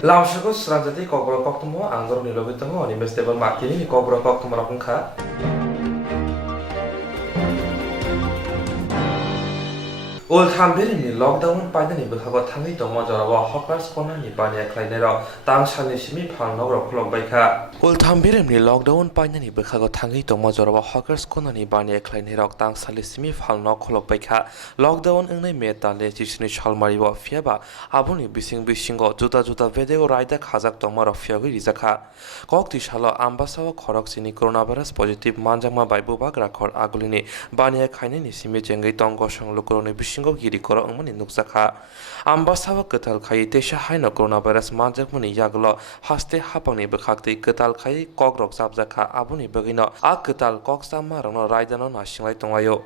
Langsung Swrangchati Kokborok Koktwma Anggur Nilobitamo Investable Marketing Kokborok Koktwma Rokungkha Old Hambirini lockdown paidani bukhago thangi tongma jorabo hawkers corner ni bania khlainero tang sani simi phalno rok khlok baikha Old Hambirini lockdown paidani bukhago thangi tongma jorabo hawkers corner ni bania khlainero tang sali simi phalno khlok baikha lockdown engnai meta le jisni chalmaribo fiaba abuni bisingo juta video raida khajak tongma rok fiagi rijaka kokti shalo ambasawa khorok sini coronavirus positive manjangma baibu bagra khor agulini bania khaini ni simi jengai tongo sanglukuroni singo giri koro angmani nukjaka ambasawa ketal khai tesha haino coronavirus manjakmani yaglo haste hapangni bekhakti ketal khai kokrok sabjaka abuni begino a ketal koksama rano raidano nasinglai tongayo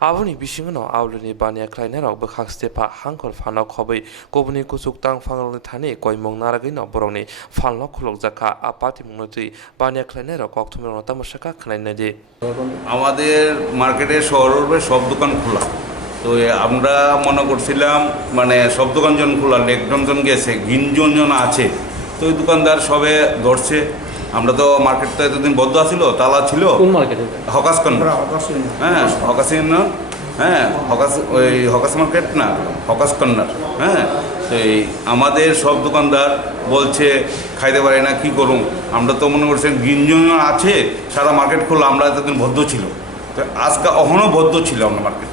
abuni bisingono awluni bania khlaina rok bekhakste pa hangkor phano khobai kobuni kusuktang phangroni thani koimong naragino borongni phalno khulokjaka apati munoti bania khlaina rok koktwma tamasaka khnainadi আমাদের মার্কেটে শহরের সব দোকান খোলা তো আমরা মনে করছিলাম মানে সব দোকান জন খোলা একজন গেছে গিনজন আছে তো ওই দোকানদার সবে ধরছে আমরা তো মার্কেটটা এতদিন বন্ধ আছিল তালা ছিল কোন মার্কেটে হকাস কর্নার হ্যাঁ হকাস মার্কেট না হকাস কর্নার হ্যাঁ তো এই আমাদের সব দোকানদার বলছে খাইতে পারি না কি করুন আমরা তো মনে করছি গিনজন আছে সারা মার্কেট খোলা আমরা এতদিন বদ্ধ ছিল তো আজকে এখনও বদ্ধ ছিল আমরা মার্কেট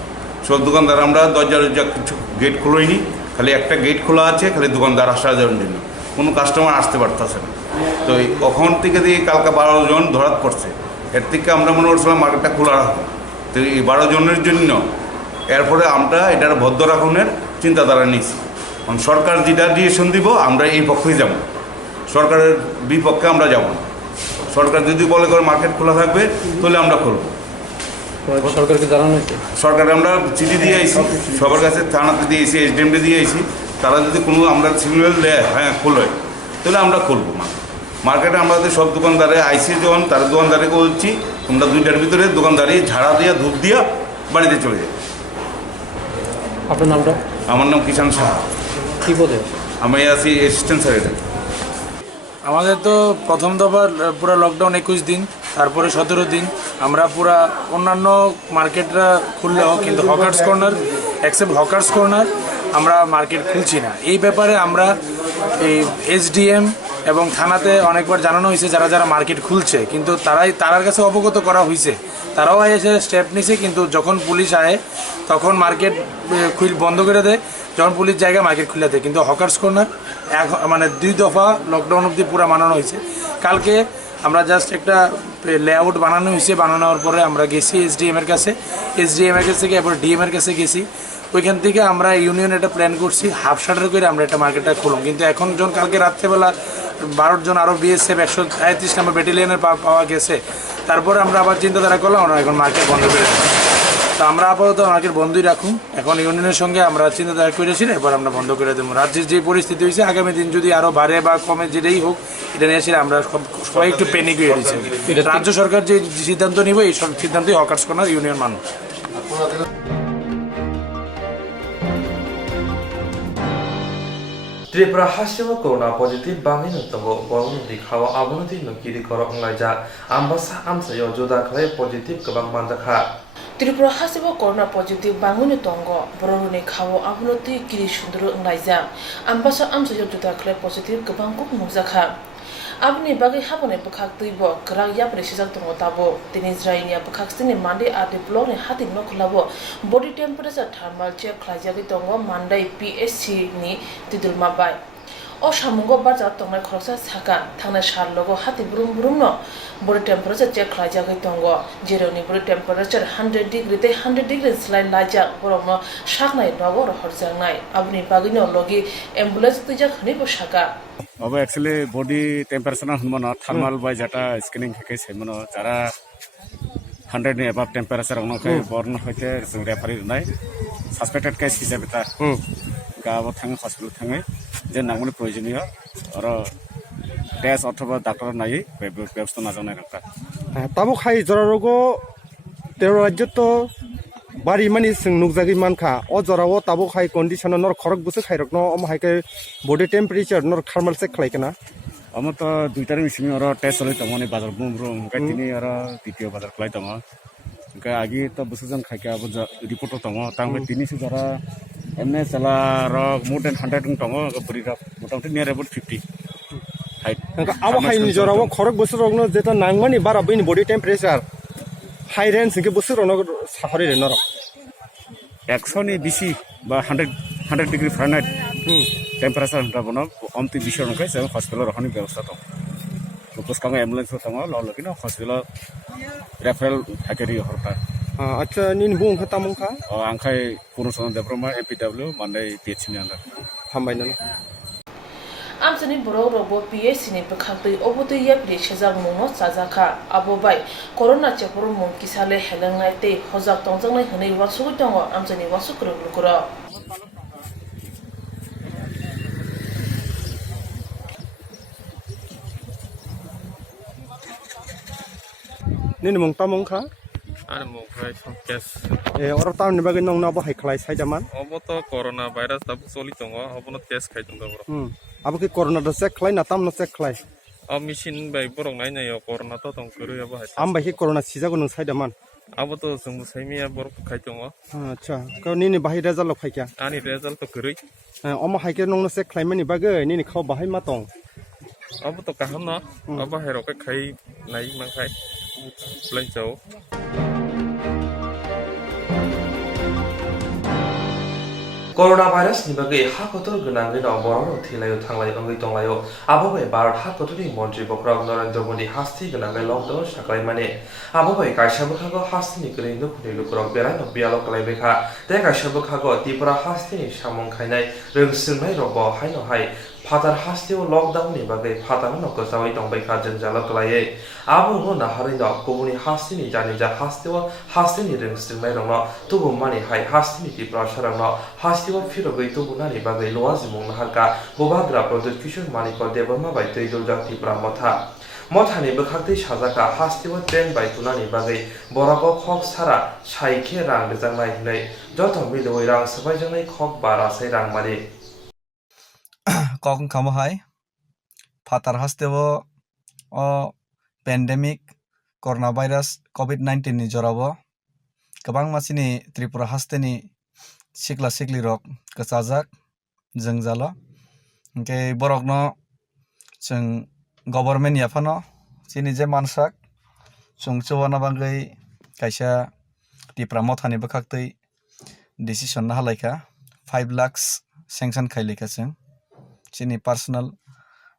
সব দোকানদার আমরা দরজা কিছু গেট খোলোইনি খালি একটা গেট খোলা আছে খালি দোকানদার আসা যাওয়ার জন্য কোনো কাস্টমার আসতে পারতেছে না তো ওখান থেকে দিয়ে কালকে 12 জন ধরাত পড়ছে এর থেকে আমরা মনে করছিলাম মার্কেটটা খোলা রাখবো তো এই 12 জনের জন্য এরপরে আমরা এটার বদ্ধ রাখনের চিন্তাধারা নিয়েছি কারণ সরকার যেটা ডিসিশন দিব আমরা এই পক্ষেই যাব সরকারের বিপক্ষে আমরা যাব না সরকার যদি বলে করে মার্কেট খোলা থাকবে তাহলে আমরা খুলব সরকারকে জানানো হয়েছে সরকারে আমরা চিঠি দিয়ে আইছি সবার কাছে থানাতে দিয়েছি এসডিএমডি দিয়ে আইছি তারা যদি কোনো আমরা সিগন্যাল দেয় হ্যাঁ খোলে তাহলে আমরা খুলবো মার্কেটে আমাদের সব দোকানদারে আইসি যখন তার দোকানদারিকে বলছি তোমরা 2টার ভিতরে দোকানদারি ঝাড়া দিয়া ধূপ দিয়া বাড়িতে চলে যায় আপনার নামটা আমার নাম কিষান সাহা কী পদে আমি আছি অ্যাসিস্ট্যান্ট সেক্রেটারি আমাদের তো প্রথম দফার পুরো লকডাউন 21 দিন তারপরে 17 দিন আমরা পুরা অন্যান্য মার্কেটরা খুললেও কিন্তু hawkers corner except hawkers corner আমরা মার্কেট খুলছি না এই ব্যাপারে আমরা এই এসডিএম এবং থানাতে অনেকবার জানানো হয়েছে যারা মার্কেট খুলছে কিন্তু তারার কাছে অবগত করা হয়েছে তারাও এসে স্টেপ নিছে কিন্তু যখন পুলিশ আয় তখন মার্কেট বন্ধ করে দেয় যখন পুলিশ জায়গায় মার্কেট খুলে দেয় কিন্তু হকার্স কর্নার মানে 2 দফা লকডাউন অবধি পুরো বানানো হয়েছে কালকে আমরা জাস্ট একটা লেআউট বানানো হয়েছে বানানোর পরে আমরা গেছি এসডিএম এর কাছে থেকে এরপর ডিএম এর কাছে গেছি ওইখান থেকে আমরা ইউনিয়ন একটা প্ল্যান করছি হাফ শাটার করে আমরা একটা মার্কেটটা খুলুম কিন্তু এখন কালকে রাত্রেবেলা 12 জন আরও বিএসএফ 133 নম্বর ব্যাটালিয়নের পাওয়া গেছে তারপরে আমরা আবার চিন্তাধারা করলাম আমরা এখন মার্কেট বন্ধ করে দেবো তো আমরা আপাতত মার্কেট বন্ধই রাখুন এখন ইউনিয়নের সঙ্গে আমরা চিন্তাধারা করেছি এবার আমরা বন্ধ করে দেবো রাজ্যের যে পরিস্থিতি হয়েছে আগামী দিন যদি আরও বাড়ে বা কমে যেটাই হোক এটা নিয়ে এসে আমরা সবাই একটু প্যানিক হয়ে গেছি রাজ্য সরকার যে সিদ্ধান্ত নিব এই সিদ্ধান্তই হকার্স কর্নার ইউনিয়ন মানুষ Tripura hasiwa corona positive bangin tongo borong dikhawa abunati nokiri korok nglaija ambasa amsayo joda khlai positive kebang manjakha Tripura hasiwa corona positive bangin tongo borong ni khawo abunati kiri sundro nglaija ambasa amsayo joda khlai positive kebang kok nukjakha Abni bagi habone bekhak tuibo kerang ya presijak tongo tabo tini Israelia bekhak sini mandi ati blog ni hati noklabo body temperature thermal check khlajagi tongo mandai PSC ni tidul mabai o samungo bajar tongnai khoroksa saka thangna sar logo hati brum no body temperature check khlajagi tongo zero ni body temperature 100 degree te 100 degree slide lajak boromno saknai nogo horjangnai abni bagi no logi ambulance tujak khni bo saka अब actually body temperature हमनो thermal bye जाटा scanning के सेमनो जरा 100 नि above temperature उनके burn होते जों referee नाय सस्पेक्टेड केस हिसाबेता गाबो थाङो हस्पिटाल थाङो जे नांगौनि प्रयोजनीय और टेस्ट अथवा डाक्टर नायै व्यवस्था नाजानाय रखा তাবো খাই জরা রোগ 13 রাজ্য তো bari mani sing nukjagui mankha o jorao tabuk hai condition nor khorok busu khairok no am hai ke body temperature nor thermal check khlai kana আমার তো 2 তারিখ মিশিং আর টেস্ট চলে তো মানে বাজার বুমরো ওকে তিনি আর দ্বিতীয় বাজার খলাই তো ওকে আগে তো বসুজন খাইকে আব রিপোর্ট তো তাঙ্গে তিনি সে যারা এমনে চালা র মোর দেন 100 টঙ্গ বরিরা মোটামুটি near about 50 height abo hai ni jorao khorok busu rok no jeta nangmani bara bini body temperature high range ke busu rok no sahari re nor 100 ni বেশি বা 100 ডিগ্রি ফারেনহাইট টেম্পারেচার হতাবন অমতি বিষয় নকাই সে হসপিটাল রহনি ব্যবস্থা তো পুষ্কাঙ্গ ambulance হতাম লকিনো hospital referral হাকেরি হরতা acha nin bung kha tamung kha आंखाय पुरुषों देवरमा एपीडब्ल्यू माने पीएचसी नि अंदर hambai na amsani borok robo PSC ni bekhaktai obote yapri sejak mungno chajaka abobai corona chepor mung kisale helangnai te hojak tongjangnai hwnei wasugui tongo amsani wasukro lukro nin mung tamung kha আর মুখ হয় case oro tam ni bagi nong na bo hai khlai sai jaman অবত corona virus তাবো চলি দङ অবনত test খাইদङ দবর abo ki corona da check khlai na tam no check khlai অ মেশিন বাই বরং নাই নাই করোনা তো দং করি আবো হাই am bai ki corona sijago nong sai jaman আবো তো जों সাইমিয়া বর খাইদङ acha ko nini bahi result lo khaikya আনি রেজাল্ট তো করি omo hai ke nong no check khlai mani bagi nini khaw bahai ma tong অবো তো কাহাম না অবো হেরকে খাই নাই মাখাই প্লেন চাও Corona virus ni bagai ha kotor gunang no borok thilayo thanglai ongoi tonglayo abobai bharat ha kotori mantri bokraw Narendra Modi hasti gunang lockdown saklai mane abobai kaisa bukhago hasti ni krei no phunei lukrok berai no bialo klai bekha te kaisa bukhago Tripura hasti ni samung khainai rungsirmai robo haino hai Fatar hastio lockdown ni bagai fatar no kosawai tongbai kha janjalo klaiye abo no naharai no kubuni hasti ni jani ja hasti ni rungsirmai rono tubu mani hai hasti ni Tripura sarang no hastio phirogoi tubu nani bagai loa jimung naharka bobagra project kishor manikor deborma bai teidol jak Tripura Mothani bekhakti sajaka hastio train bai tunani bagai borago khok sara saikhe rang rejangnai hinai joto miloi rang sabai jangnai khok bara sai rang mari কখন খামো হয় ফাতার হাসতেও ও pandemic corona virus COVID-19 ni jorabo गोबां मानसिनि त्रिपुरा हास्तेनि सिख्ला सिख्लि रक कसाजाक जों जालो ओमफ्राय बरकनो जों गभर्नमेन्ट याफानो जोंनि जे मानसाक जों चौवाना बांगै कायसा त्रिपुरा मथानि बखाक्तै डिसिसन हालायखा 5 लाख सेंक्शन खाइलेखा जों जोंनि पार्सनेल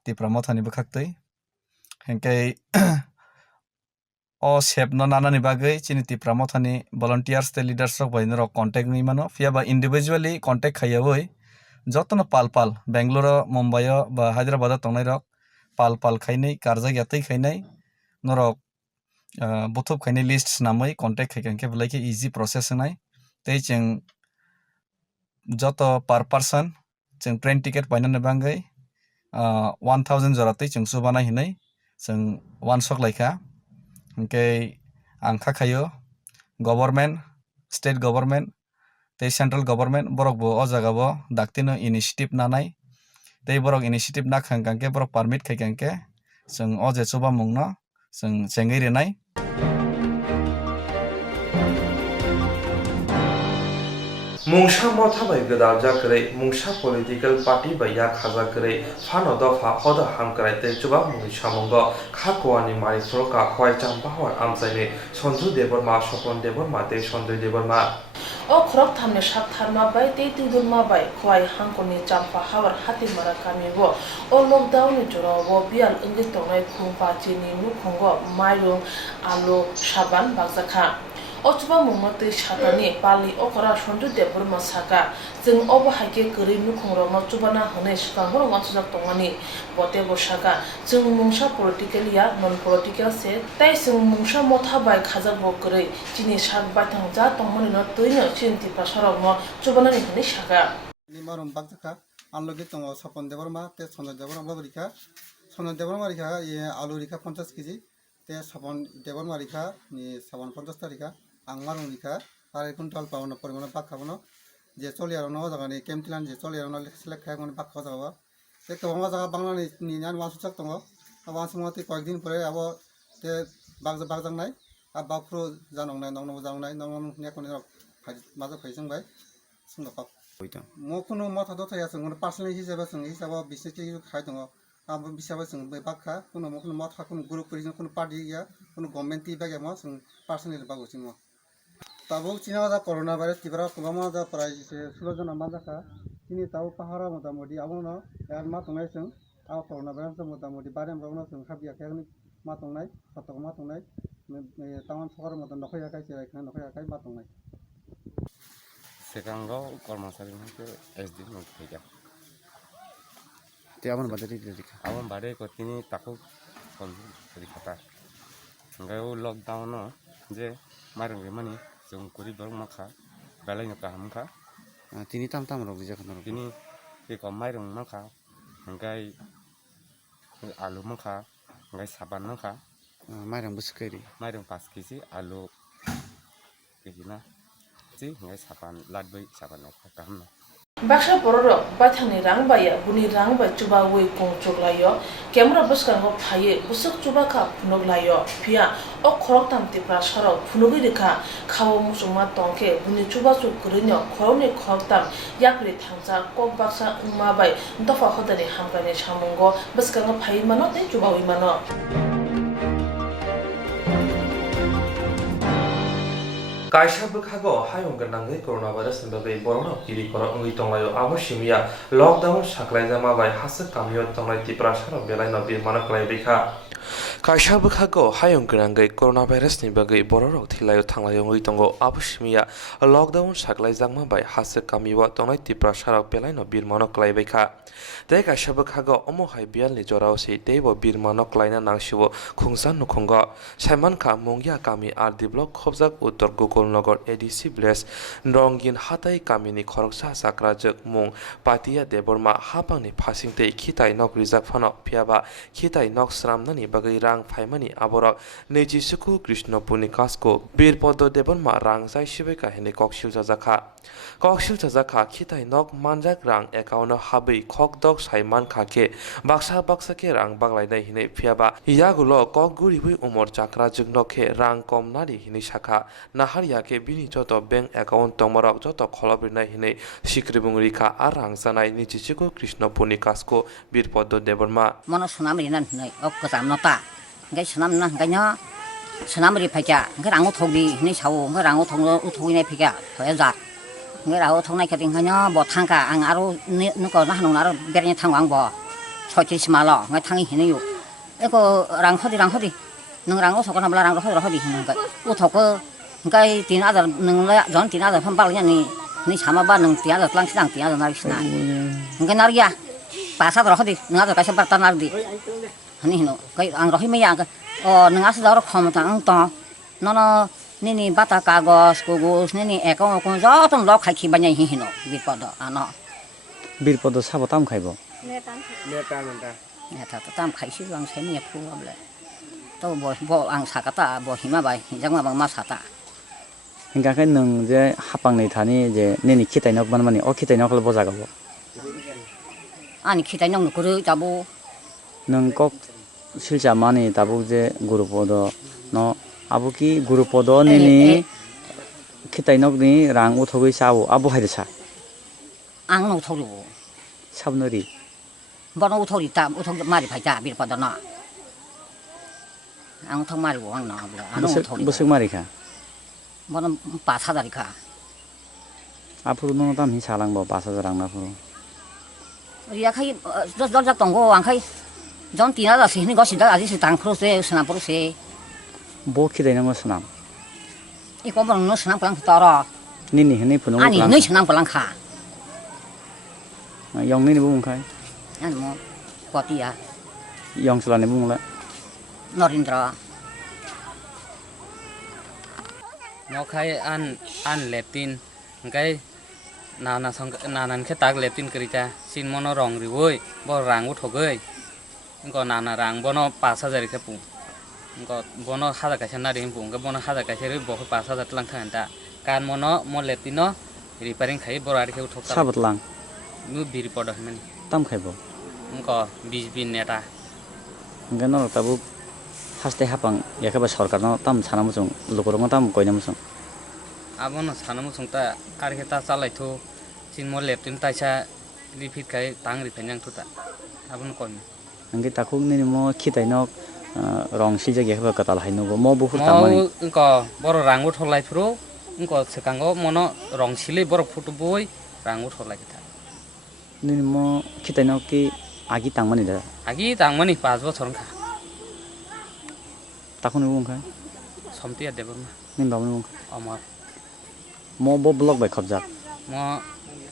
त्रिपुरा मथानि बखाक्तै ओमफ्राय o sep no nanani bagai chini Tripura mothani volunteers te leaders rok bai no contact ni mano fiaba individually contact khayawoi jotono pal Bangalore Mumbai ba Hyderabad tongnai rok pal khainai karja yatei khainai norok bothop khainai list namai contact khaikan ke blai ke easy process nai tei cheng joto per person cheng train ticket painani bangai 1000 joratei cheng subana hinai cheng one sok laika Okay, angka kayo government, state government, te central government borok bo o jaga bo daktino initiative nanai te borok initiative na khangkangke borok permit khaikangke जों o je choba mungno जों chengai renai Mungsa motha bai gadal jakre mungsa political party bai ya khaja kre phano dofa hoda hamkrai te chuba muni samongo khakwani mari froka khoi chamba hor amsaine Sonju Deborma Sopon Deborma te Sonju Deborma o khorok thamne sak tharma bai te tudurma bai khoi hangkoni champa hawar hati mara kamibo o lockdown ni jorobo bial ingi tongnai khungpa chini nukhongo mairung alu saban bakjakha Ochuba mumate shatani pali okora Sonju Deborma saka जों obo haike kori nukhongrok no chubana hone sikangor wansujak tongmani bote bosaka जों mungsa political ya non political se tai जों mungsa motha bai khajak bo koroi chini sak baithang ja tongmani no toino chinti pasarok no chubana ni hone saka ni marum bakjaka anlogi tongo Sopon Deborma te Sonju Deborma rika Sonju Deborma rika ye alu rika 50 kg te Sopon Deborma rika ni 50 ta rika angmarung rika আর এখন টল পাবো পরিমাণে বাক খাবো যে চলি আর জায়গানি কেমতিলান যে চলি আর select খাই মানে বাক খাওয়া যাবো সে গোबां জায়গা বাংলানি নিনাन वासुचाक दङ वासुमती कয়েকদিন পরে আবার তে বাগজাंनाय আর বাকफ्रु জানंनाय नंगौ जांनाय नंगौ नेकनि माजा फायजोंबाय सुंदपाक मो कुनु माथा दथाया जों पार्सनेल हिसाबै जों हिसाबाव बिसोरथि खाय दङ आबो बिसाबाय जों बे बाखा कुनु माथा कुनु ग्रुप करि कुनु पार्टी गया कुनु गभर्नमेन्ट बागे म जों पार्सनेल बागो जों ताबो चिना जा कोरोना भाइरास तिब्रा कुबामा जा प्राय से सुलजना मा जाखा तिनि ताव पाहारा मोटामोटी आबोनो यार मा तंनाय जों आ कोरोना भाइरास मोटामोटी बारेम बावनो जों खाबिया खायनि मा तंनाय फटक मा तंनाय टाउन सहर मत नखया खाय से खाय नखया खाय मा तंनाय सिगाङाव कर्मचारीफोरखौ एसडि मोनफैया ते आबोन बादे रिखा आबोन बादे कतिनि ताखौ रिखाता ओमफ्राय लकडाउनाव जे माइरं मानि जों गरिब माखा बेलायनो गाहामखा तिनि ताम ताम रग बिजा खन तिनि बेखौ माइरं माखा ओमफ्राय आलु माखा ओमफ्राय साबान माखा माइरं बुसखैरि माइरं 5 केजि आलु बिदिना जी ओमफ्राय साबान लादबै साबान गाहामना Baksa borok bathani rang baya buni rang bai chuba wei kong choklayo camera buskango phaye busuk chuba ka phunoglayo phia o khorok tamti prasaro phunogi rekha khawo musuma tongke buni chuba chu kurinyo khoroni khorok tam yakri thangsa kok baksa uma bai dofa khodani hamgane samungo buskango phaye mano te chuba wei mano Kaisa bukhago hayung ganangai coronavirus bagai borona kiri kora ungui tonglayo abo simia lockdown saklaijama bai hasuk kamio tonglai tiprasaro belai no birmana klai bikha Kaisa bukhago hayung ganangai coronavirus ni bagai bororo thilayo thanglayo ungui tongo abo simia lockdown saklaijama bai hasuk kamio tonglai tiprasaro belai no birmana klai bikha Dai kaisa bukhago omo hai bial ni jorao sei teibo birmana klaina nangsibo khungsan nukhungo Simon Kha Mongya Kami RD Block Khobjak Uttor Gokulnagar ADC Village Nrongin Hatai Kamini Khoroksa Sakrajak Mong Patia Deborma Hapangni Phasingtei Khitai Nok Rijak Phano Phiaba Khitai Nok Sramnani Bagai Rang Phaimani Aborok Nejisuku Krishnopuni Kasko Birpodo Deborma Rang Jai Sibai Kahini Kokshil Jajakha Kokshil Jajakha Khitai Nok Manjak Rang Ekauno Habai Khokdok Simon Khake Baksa ke Rang Baglainai Hine Phiaba Yagulo Kokguribi Umor Chakra Jugnokhe Rang Komnari Hini Shakha Naharia ke bini joto bank account tomorok joto kholobrinai hine sikribung rikha arang sanai nichichiko krishnopuni kasko birpodo deborma mono sunamri nan nei ok kazam nota ngai sunam na ngai nya sunamri phakya ngai rango thogdi nei sawo ngai rango thong uthoi nei phakya thoya jat ngai rango thong nai khating hanya bo thangka ang aro nuko na hanong aro bernya thangwang bo chochi smalo ngai thangi hine yu eko rang khodi nung rango sokona bla rango khodi ngai uthoko ngai tina da nung la jon tina da pham bal nya ni sama ba nung tia da tlang sidang tia da nar sina ngai nar ya pasa da khodi nung da ka sa barta nar di hani no kai ang rohi me ya o nung as da ro khom ta ang to no ni bata kagos kugos ni ekong ko jo ton lo khai khi banya hi no birpodo ano birpodo sabo tam khaibo neta tam khai si ang se ni phu able to bo ang sakata bo hima bai jangma bang ma sata Hingga kan nung je hapang nei thani je neni khitai nok banmani o khitai nok bo jagabo ani khitai nok kuru jabu nung kok silja mani tabu je gurupodo no abuki gurupodo neni khitai nok ni rang uthogoi sawo abu haide sa ang no thoru sabnori bono uthori ta uthog mari phai ja birpodo na ang thong mari wo ang na bla ano uthori busuk mari kha bono 5,000 kha apuru no tam hi salang bo 5,000 rang na puru ya khai dol jak tonggo ang khai jon tina da se ni go sin da aji se tang pro se sna pro se bo khitai no snam I ko bang no snam plang ta ra nini hni puno ani noi snam plang kha yong nini bung khai an mo poti ya yong slani bung la Norindra nó khai ăn leptin cái nanan cái tag leptin kerja sin mono rong riwoi bo rang ut hogoi ko nana rang bono 5,000 ke pung ko bono hada ka chana ring pung ko bono hada ka cheri bo 5,000 tlang than ta kan mono mo leptino repairing khai bor ar kheu thok sabat lang nu bir pod men tam khaibo ko bijbin neta hingga no tabu haste hapang yakaba sarkar no tam sanam jong lukurong tam koinam jong abono sanamu sungta ar kheta chalai thu sin mo leptin taisa repeat khai tang repairing thuta abono kon hingga takuk ni mo khitai no rong si jage haba katal haino go mo buhur mo tamani ko bor rangu tholai phro ko sekango mono rong sile bor photo boy rangu tholai kita ni mo khitai no ki agi tangmani da agi tangmani 5 বছর খা takun bung kha somtia debon nin babu bung amar mo bo block bai khobjak mo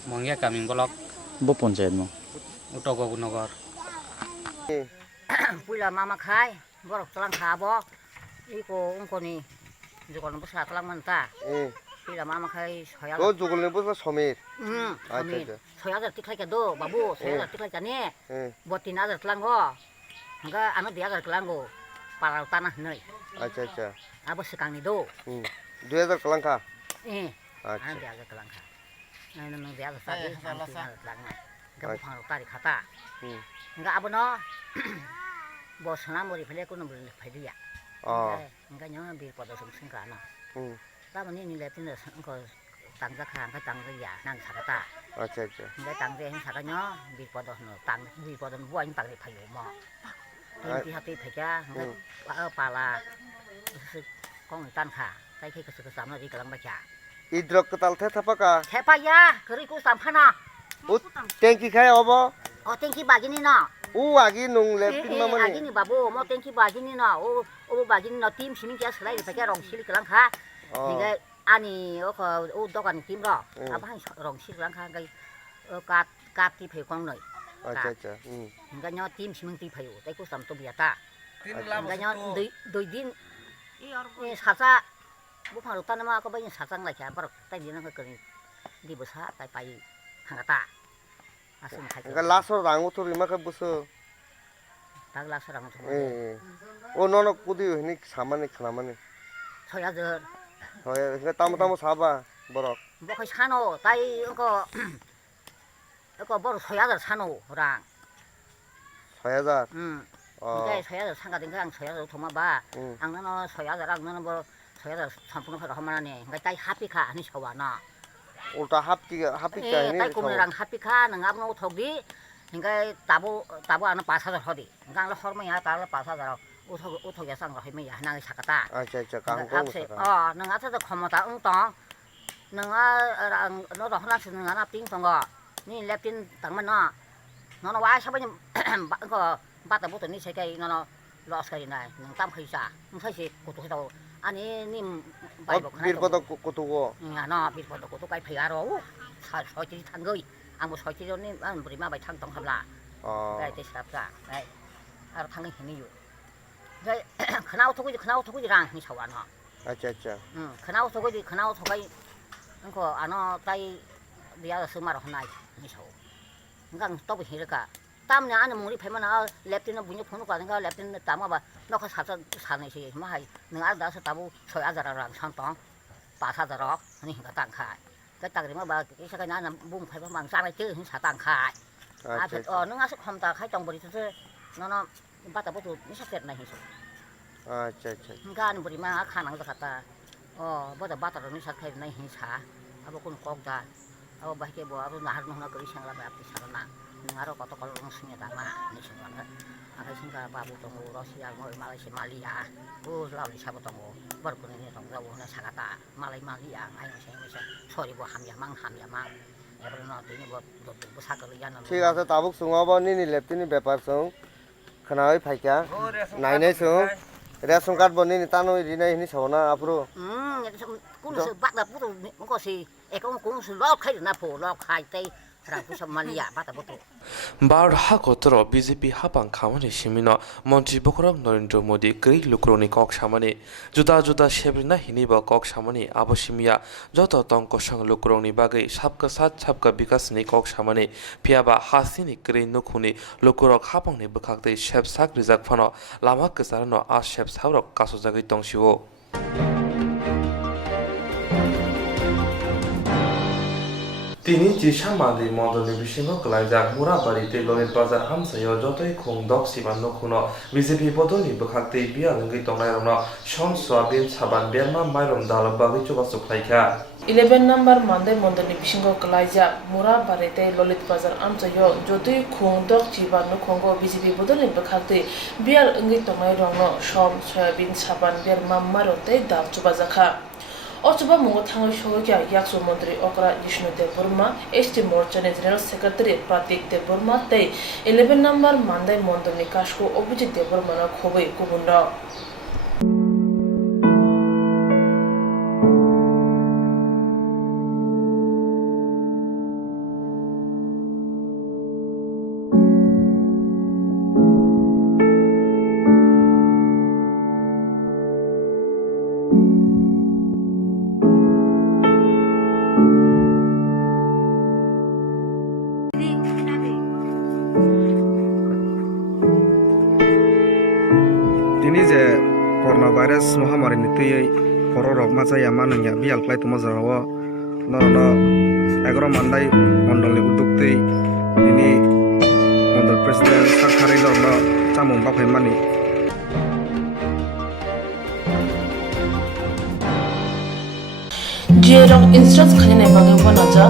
mongya kaming blok bo panchayat mo utogo nogor puila mama khai borok talang khabo iko ungko ni jokon busa talang manta puila mama khai soya 너 죽을래 벌써 소밀 somi soya dar tiklai ka do babu soya dar tiklai ka ne botina dar talang go enggak anu dia dar talang go paral tanah nei আচ্ছা আচ্ছা abo sekang ni do 2000 kalangka anu dia dar talang ka nang dia dar tadi talang enggak phang tari khata enggak abo no bos sana mau dipilih aku nombor dipilih ya enggak nyawa bir pada sungsung kana tapi ini lihatin deh engkau tangga kang ke tangga ya nang sakata আচ্ছা আচ্ছা enggak tangga yang sakanya bir pada no tang bir pada buah yang tangga payu mo yang hati peja enggak pala kong tan kha kai kai kesam lagi kelang baca idrok ketal the thapaka siapa ya keriku sampana tengki khai obo oh tengki bagi ni no agi nung lepin mamani agi ni babu mau tengki bagi ni no bagi ni no tim sini kia selai pakai rong sili kelang kha hingga ani dokan tim ro apa rong sili kelang kha kai kat ti phei kong noi acha acha hingga nyo tim sini ti phei tai ku sam to biata hingga nyo doi din sasa bu phang rutan ma ko bai sasang lai kha par tai din ka kani di basa tai pai hangata asum khai ka lasor rangu to rima ka buso tag lasor rangu to o nono kudi hini samane khnamane soya jer hoye ka tam saba borok bo khai sano tai ko bor soya jer sano rang 6000 이제 소야들 상가된 그냥 소야들 도마봐 안나노 소야들 안나노 뭐 소야들 산풍을 하러 하면은 그러니까 따이 하피카 아니 셔와나 ulta hapika ini 따이 고문이랑 하피카 능압노 토기 그러니까 따보 안은 바사들 허디 그러니까 허르면야 따라 바사들 우토게 상거 하면야 하나 사가다 아차 아차 강고 능아서도 코모다 응동 능아랑 너도 하나씩 능아나 빙성거 니 랩틴 당만나 너는 와 샤바니 그 bắt đầu ni sẽ cái nó loss cái này nâng tam khai sa không thấy gì của tôi đâu anh ấy nim bài bọc này bir pada kutugo nó bir pada của tôi cái phải aro soi chỉ thằng người anh một soi chỉ cho nên anh beri mà bài thằng tổng tham là cái cái sạp ra đấy anh thằng này hình như cái khả năng thôi cái rằng như sao anh họ acha acha khả năng thôi cái anh có anh nó tay đi ở sớm mà hôm nay như sao ngang tao bị hiểu cả tamnya ane mungli pemana leptin na bunyi phonu kadang leptin tama ba no kha sa sa si ma hai nang ada sa tabu 6000 rang santong 8000 rok ni ka tang khai ka tang ri ma ba ki sa ka na bung phai ba mang sa mai chư sa tang khai nang a sa khom ta khai tong bori tu no ba ta bo tu ni sa tet na hi so acha acha kan bori ma kha nang sa kata bo ta ba ta ni sa khai na hi sa abo kun kok da abo ba ke bo abo na har no na kri sang la ba ti sa na ngaro koto kalau langsungnya tama ni sebenarnya ada singka babu tunggu Rusia ngoi Malaysia lalu siapa tunggu berkuning ni tunggu lalu na sakata Malaysia ayo saya sorry buat ham ya mang ya pernah ini buat besar kalian ঠিক আছে তাবুক সুঙাব নি লেপটিনি ব্যাপার song খানাই ফাইকা নাইনাই song ration card বনি নি তানো Rinnai হিনি সবনা আপরো cũng sự bắt được cũng có gì cũng sự lo khai na phổ lo khai tây বার হাকতর BJP হাপাং Khamenei Simin মন্ত্রী বকরম Narendra Modi Gree লুক্রনি cock সামানি জুদা জুদা Sebrina হিনি বা cock সামানি আবসিমিয়া যত তঙ্ক song লুক্রনি বাগৈ সাবকা সাত Sabka বিকাশনি cock সামানি ফিয়াবা Hasini Gree নুখুনি লুকুরক হাপাংনি বখাকदै সেবসাক রিজাক Fanon Lama কসারনো আ সেবসারক কাসো জাগৈ তংসিও তিনি জিসামাদি মন্ডলী বিশৃঙ্গ কলাইজাক মুরাবাড়িতে ললিত বাজার হামসায় যতই খুং দক সিমান নখুনো বিজেপি বদলনি বখাতে বিয়া লঙ্গি তংনাইরন সন সোয়াবিন সাবান বেরমা মাইরম দাল বাগি চুবাসু খাইখা 11 number Monday Mondani Bishingo Kalaija Mura Barete Lolit Bazar Amsayo Jotui Khung Dok Chiban no Kongo BJP Bodolin Bakhate Bial Ngi Tongai Rongno Shom Soyabin Saban Ber Mamarote Dab Chubazakha Ochuba Mungo Thango Shoga Yakso Mondri Okra Jishnu De Burma HT Morcha General Secretary Pratik De Burma Te 11 number Monday Mondani Kashko Obiji De Burma no Khobe Kubunda Ini je coronavirus mahamari ni tuyai kororok macaya mananya bial klai tuma jarawa nono egro mandai mondol ni uduk tui ini mondol presiden sarkari lorno camung bapai mani Jerong instance khane bagi banaja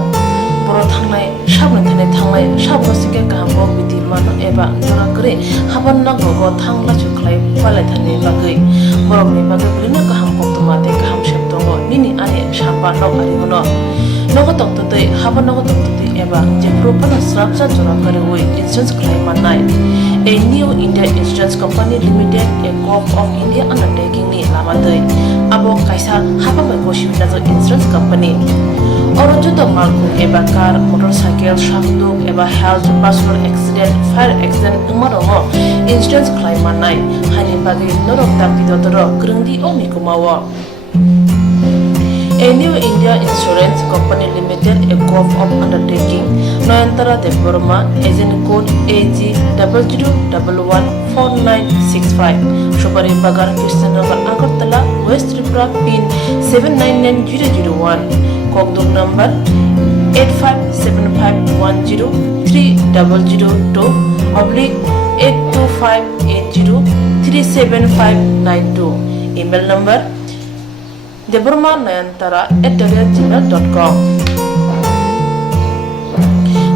boro thangnai sabne thane thangnai sabno sike kaham biti mano eba jora kre haban na gogo thangla chuklai pale thane bagai borok ni bagai brina kaham koktwma te kaham sheptongo nini ane sapa nok ari mono nogo toktote haban nogo toktote eba jepro pana Swrangchati jora kare oi instance khlai manai a new India Insurance Company Limited a corp of India undertaking ni lamadai abo kaisa haba mai koshibina jo insurance company Orojoto malku eba car motorcycle shaftuk eba health personal accident fire accident umarongo insurance claim manai hani bagi norok takti dotoro krungdi omi kumawa A new India Insurance Company Limited, a corp of undertaking, Noyantara de Burma, agent code AG 00114965, Shubari Bagar, Krishnagar, Agartala, West Tripura, PIN 799001, Kokborok number 857510-82580375592, email number deburmanayantara@gmail.com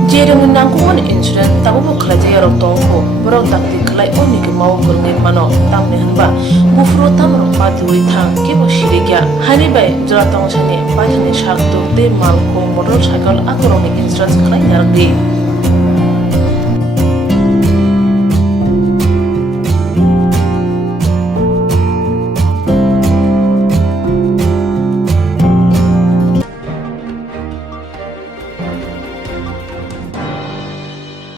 Jereng nangkungan insurance tabu bekerja ya rotongko berok taktik kelai oni ke mau bermain mano tam nehanba bufro tam rompat duri thang ke bosirigya hari bay joratong chane pajane shak tu te malko motorcycle akoroni insurance kelai nardi